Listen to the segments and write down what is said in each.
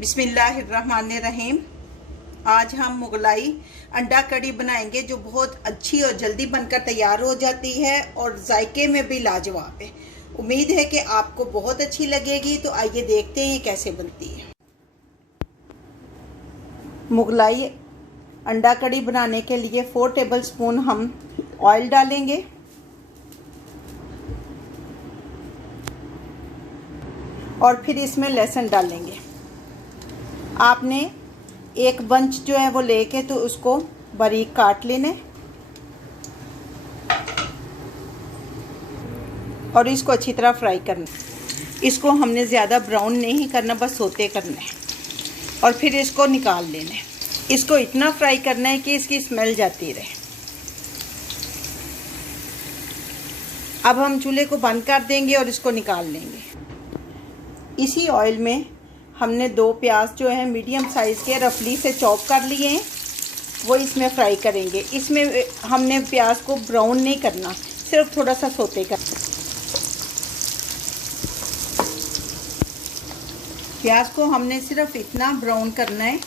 बिस्मिल्लाहिर्रहमानिर्रहीम। आज हम मुगलाई अंडा कड़ी बनाएंगे जो बहुत अच्छी और जल्दी बनकर तैयार हो जाती है और जायके में भी लाजवाब है। उम्मीद है कि आपको बहुत अच्छी लगेगी। तो आइए देखते हैं कैसे बनती है। मुगलाई अंडा कड़ी बनाने के लिए 4 टेबलस्पून हम ऑयल डालेंगे और फिर इसमें लहसुन डालेंगे। आपने एक बंच जो है वो लेके तो उसको बारीक काट लेना और इसको अच्छी तरह फ्राई करना। इसको हमने ज़्यादा ब्राउन नहीं करना, बस सोते करना है और फिर इसको निकाल लेना है। इसको इतना फ्राई करना है कि इसकी स्मेल जाती रहे। अब हम चूल्हे को बंद कर देंगे और इसको निकाल लेंगे। इसी ऑयल में हमने 2 प्याज जो है मीडियम साइज़ के रफली से चॉप कर लिए हैं, वो इसमें फ्राई करेंगे। इसमें हमने प्याज को ब्राउन नहीं करना, सिर्फ थोड़ा सा सोते कर। प्याज को हमने सिर्फ इतना ब्राउन करना है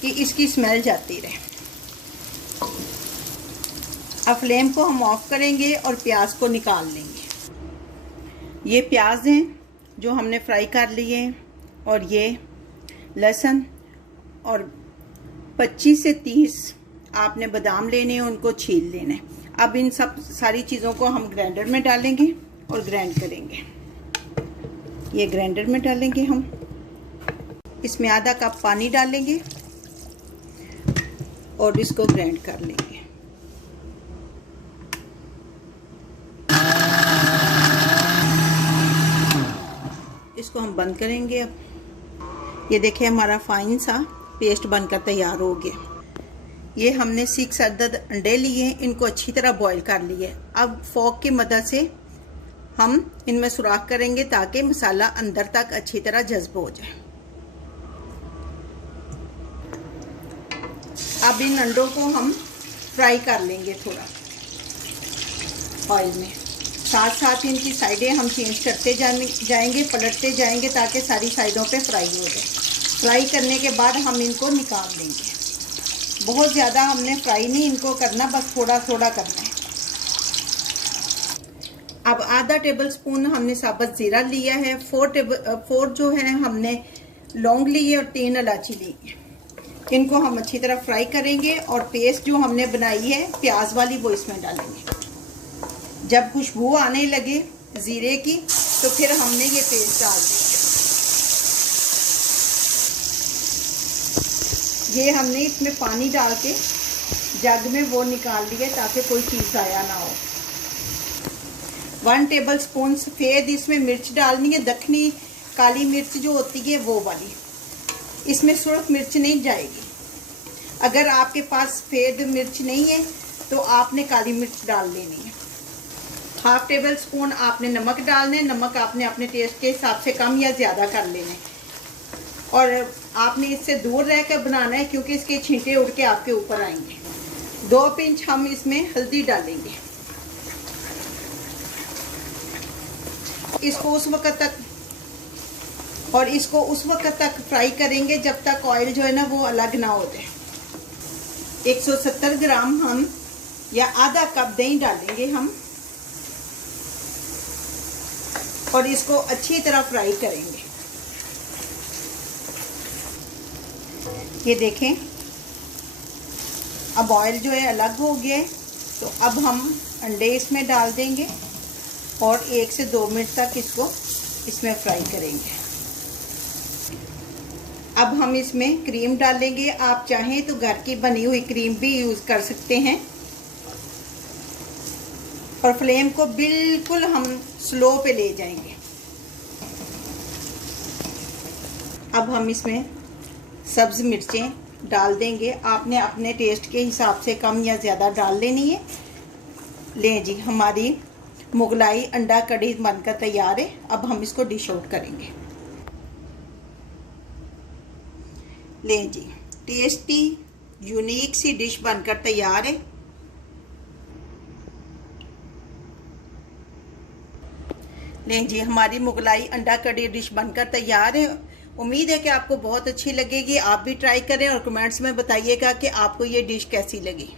कि इसकी स्मेल जाती रहे। अब फ्लेम को हम ऑफ करेंगे और प्याज को निकाल लेंगे। ये प्याज हैं जो हमने फ्राई कर लिए हैं और ये लहसुन और 25 से 30 आपने बादाम लेने हैं, उनको छील लेना है। अब इन सब सारी चीज़ों को हम ग्राइंडर में डालेंगे और ग्राइंड करेंगे। ये ग्राइंडर में डालेंगे हम। इसमें आधा कप पानी डालेंगे और इसको ग्राइंड कर लेंगे। इसको हम बंद करेंगे। अब ये देखिए हमारा फाइन सा पेस्ट बनकर तैयार हो गया। ये हमने 6 अदद अंडे लिए, इनको अच्छी तरह बॉईल कर लिए। अब फोक की मदद से हम इनमें सुराख करेंगे ताकि मसाला अंदर तक अच्छी तरह जज्ब हो जाए। अब इन अंडों को हम फ्राई कर लेंगे थोड़ा ऑयल में। साथ साथ इनकी साइडें हम चेंज करते जाएंगे, पलटते जाएंगे ताकि सारी साइडों पे फ्राई हो जाए। फ्राई करने के बाद हम इनको निकाल लेंगे। बहुत ज़्यादा हमने फ्राई नहीं इनको करना, बस थोड़ा थोड़ा करना है। अब आधा टेबलस्पून हमने साबुत ज़ीरा लिया है। 4 जो है हमने लौंग ली है और 3 इलायची ली है। इनको हम अच्छी तरह फ्राई करेंगे और पेस्ट जो हमने बनाई है प्याज वाली वो इसमें डालेंगे। जब खुशबू आने लगे ज़ीरे की तो फिर हमने ये पेस्ट डाल दिया। ये हमने इसमें पानी डाल के जग में वो निकाल लिए ताकि कोई चीज़ ज़ाया ना हो। 1 टेबलस्पून सफ़ेद इसमें मिर्च डालनी है, दखनी काली मिर्च जो होती है वो वाली। इसमें सुर्ख मिर्च नहीं जाएगी। अगर आपके पास सफ़ेद मिर्च नहीं है तो आपने काली मिर्च डाल लेनी है। 1/2 टेबलस्पून आपने नमक डालने। नमक आपने अपने टेस्ट के हिसाब से कम या ज़्यादा कर लेने और आपने इससे दूर रहकर बनाना है क्योंकि इसके छींटे उड़ के आपके ऊपर आएंगे। 2 पिंच हम इसमें हल्दी डालेंगे। इसको उस वक्त तक फ्राई करेंगे जब तक ऑयल जो है ना वो अलग ना हो जाए। 170 ग्राम हम या आधा कप दही डालेंगे हम और इसको अच्छी तरह फ्राई करेंगे। ये देखें अब ऑयल जो है अलग हो गया है। तो अब हम अंडे इसमें डाल देंगे और 1 से 2 मिनट तक इसको इसमें फ्राई करेंगे। अब हम इसमें क्रीम डालेंगे। आप चाहें तो घर की बनी हुई क्रीम भी यूज़ कर सकते हैं और फ्लेम को बिल्कुल हम स्लो पे ले जाएंगे। अब हम इसमें सब्ज़ मिर्चें डाल देंगे। आपने अपने टेस्ट के हिसाब से कम या ज़्यादा डाल लेनी है। लें जी, हमारी मुगलाई अंडा कड़ी बनकर तैयार है। अब हम इसको डिश आउट करेंगे। लें जी, टेस्टी यूनिक सी डिश बनकर तैयार है। लें जी, हमारी मुगलाई अंडा कड़ी डिश बनकर तैयार है। उम्मीद है कि आपको बहुत अच्छी लगेगी। आप भी ट्राई करें और कमेंट्स में बताइएगा कि आपको ये डिश कैसी लगी।